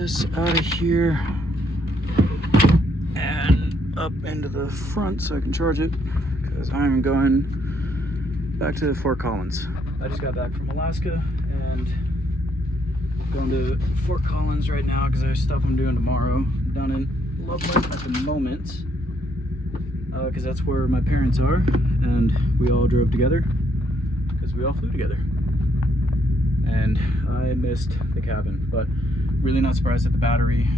this out of here and up into the front so I can charge it, because I'm going back to Fort Collins. I just got back from Alaska and going to Fort Collins right now because I have stuff I'm doing tomorrow down in Loveland at the moment, because that's where my parents are, and we all drove together because we all flew together. And I missed the cabin, but really not surprised that the battery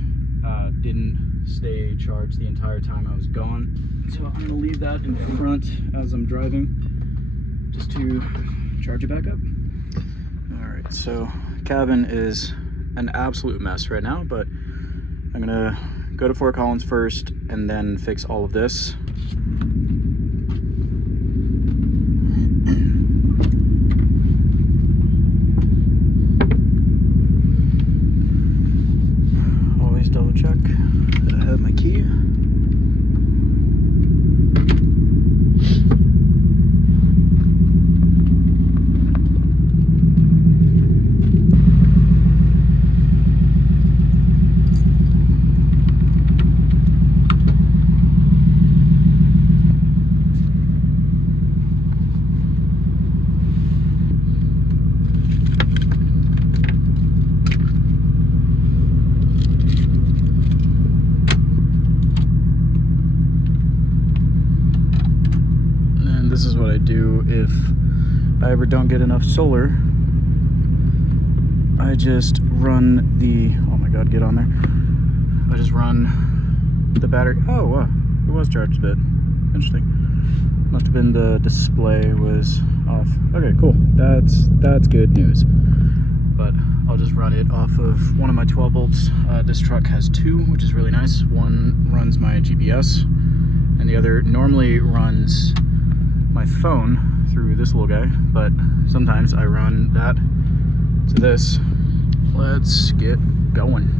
didn't stay charged the entire time I was gone. So I'm gonna leave that in front as I'm driving just to charge it back up. All right, so cabin is an absolute mess right now, but I'm gonna go to Fort Collins first and then fix all of this. Always double check that I have my key. This is what I do if I ever don't get enough solar. I just run the, oh my god, get on there. I just run the battery. Oh wow, it was charged a bit. Interesting. Must have been the display was off. Okay, cool. That's good news. But I'll just run it off of one of my 12 volts. This truck has two, which is really nice. One runs my GPS, and the other normally runs my phone through this little guy, but sometimes I run that to this. Let's get going.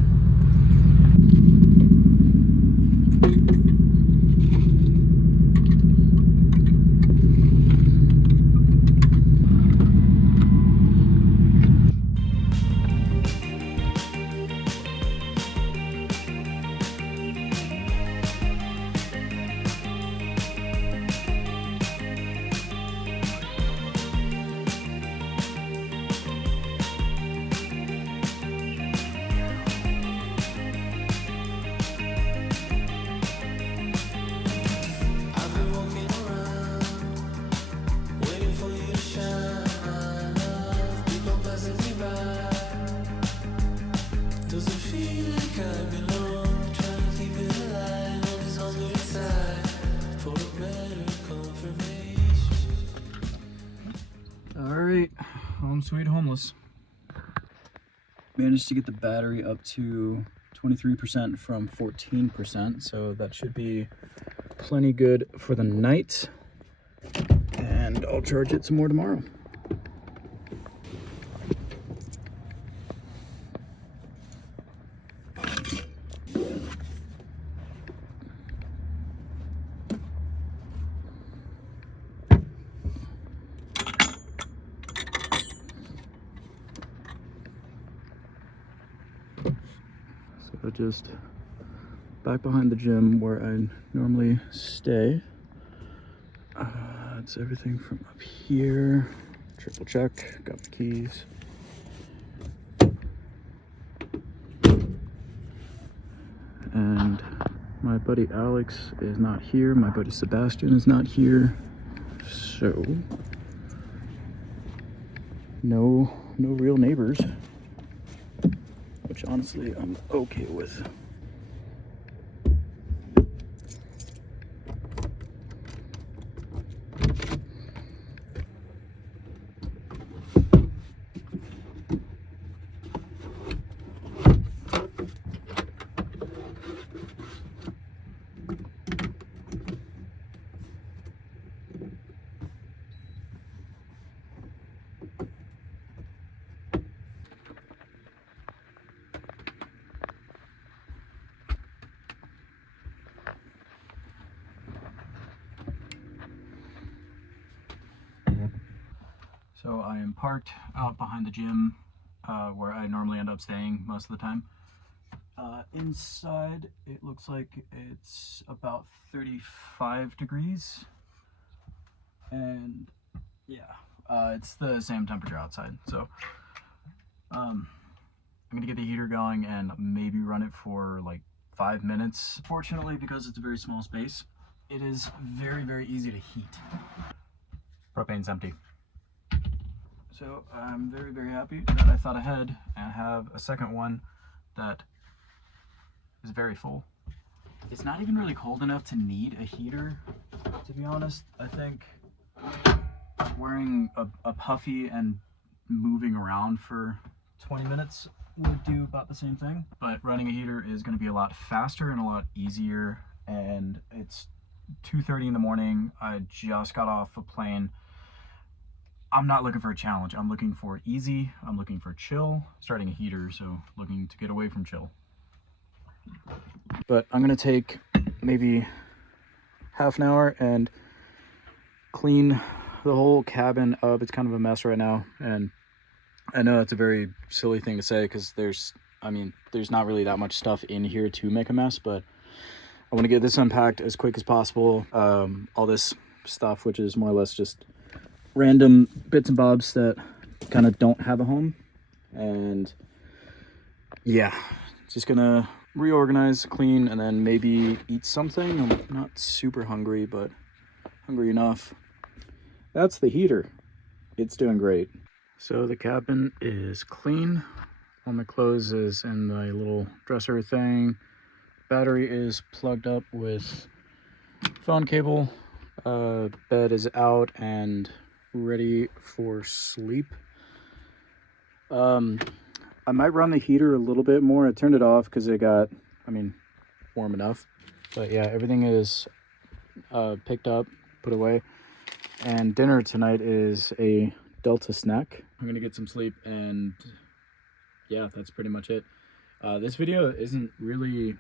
Alright, home sweet homeless. Managed to get the battery up to 23% from 14%, so that should be plenty good for the night. And I'll charge it some more tomorrow. So just back behind the gym where I normally stay. It's everything from up here. Triple check, got the keys. And my buddy Alex is not here. My buddy Sebastian is not here. So no real neighbors, which honestly I'm okay with. So I am parked out behind the gym where I normally end up staying most of the time. Inside, it looks like it's about 35 degrees. And yeah, it's the same temperature outside. So I'm gonna get the heater going and maybe run it for like 5 minutes. Fortunately, because it's a very small space, it is very, very easy to heat. Propane's empty. So I'm very, very happy that I thought ahead and have a second one that is very full. It's not even really cold enough to need a heater, to be honest. I think wearing a puffy and moving around for 20 minutes would do about the same thing. But running a heater is going to be a lot faster and a lot easier. And it's 2:30 in the morning. I just got off a plane. I'm not looking for a challenge. I'm looking for easy. I'm looking for chill. Starting a heater, so looking to get away from chill. But I'm gonna take maybe half an hour and clean the whole cabin up. It's kind of a mess right now, and I know that's a very silly thing to say because there's not really that much stuff in here to make a mess, but I want to get this unpacked as quick as possible. All this stuff, which is more or less just random bits and bobs that kind of don't have a home. And yeah, just gonna reorganize, clean, and then maybe eat something. I'm not super hungry, but hungry enough. That's the heater. It's doing great. So the cabin is clean. All my clothes is in my little dresser thing. Battery is plugged up with phone cable. Bed is out and ready for sleep. I might run the heater a little bit more. I turned it off because it got, warm enough. But yeah, everything is picked up, put away. And dinner tonight is a Delta snack. I'm gonna get some sleep, and yeah, that's pretty much it. This video isn't really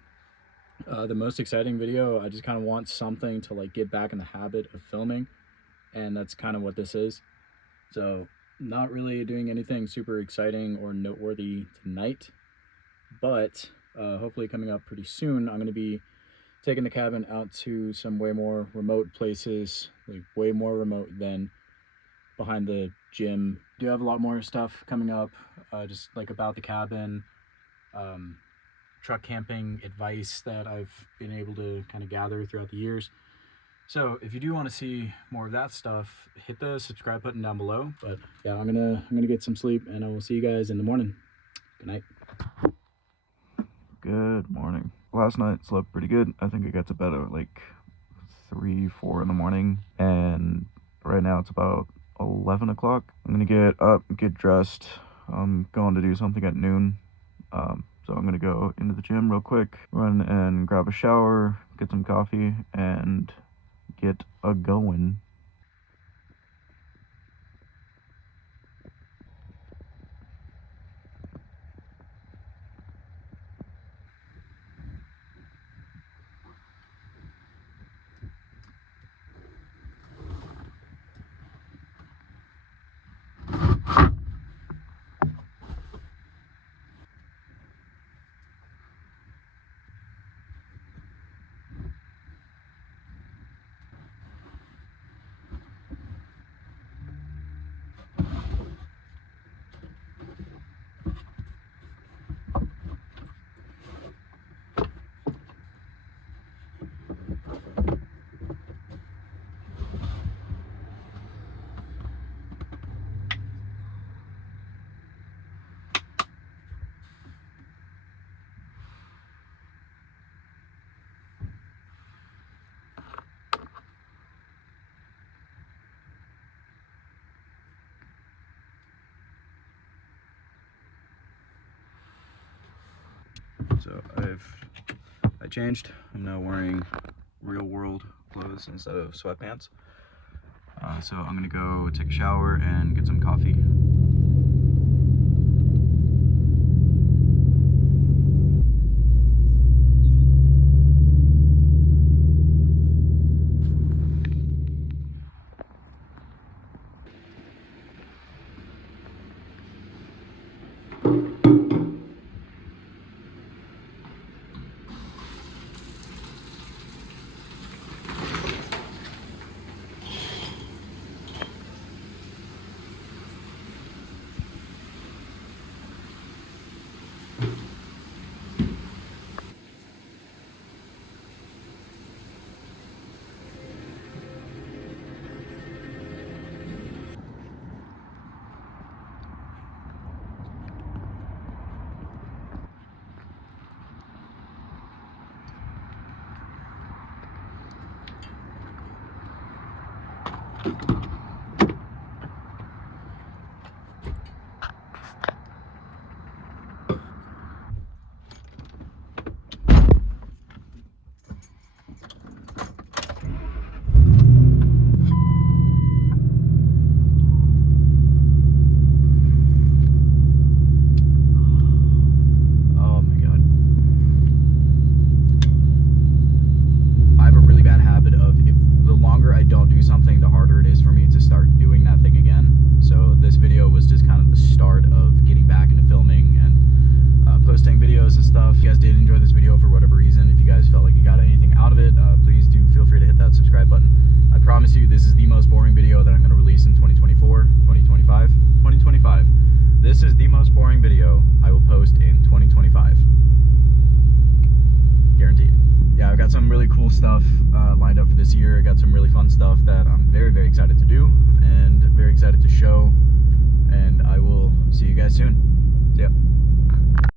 the most exciting video. I just kind of want something to like get back in the habit of filming, and that's kind of what this is. So not really doing anything super exciting or noteworthy tonight, but hopefully coming up pretty soon, I'm going to be taking the cabin out to some way more remote places, like way more remote than behind the gym. Do have a lot more stuff coming up, just like about the cabin, truck camping advice that I've been able to kind of gather throughout the years. So if you do want to see more of that stuff, hit the subscribe button down below. But yeah, I'm gonna get some sleep, and I will see you guys in the morning. Good night. Good morning. Last night slept pretty good. I think I got to bed at like 3, 4 in the morning, and right now it's about 11 o'clock. I'm gonna get up, get dressed. I'm going to do something at noon. So I'm gonna go into the gym real quick, run and grab a shower, get some coffee, and get a going. So I changed. I'm now wearing real world clothes instead of sweatpants. So I'm gonna go take a shower and get some coffee. something, the harder it is for me to start doing that thing again. So this video was just kind of the start of getting back into filming and posting videos and stuff. If you guys did enjoy this video for whatever reason, if you guys felt like you got anything out of it, please do feel free to hit that subscribe button. I promise you this is the most boring video that I'm going to release in 2024, 2025, 2025. This is the most boring video I will post in 2025. Guaranteed. Yeah, I've got some really cool stuff lined up for this year. I got some really fun stuff that I'm very, very excited to do and very excited to show. And I will see you guys soon. See ya.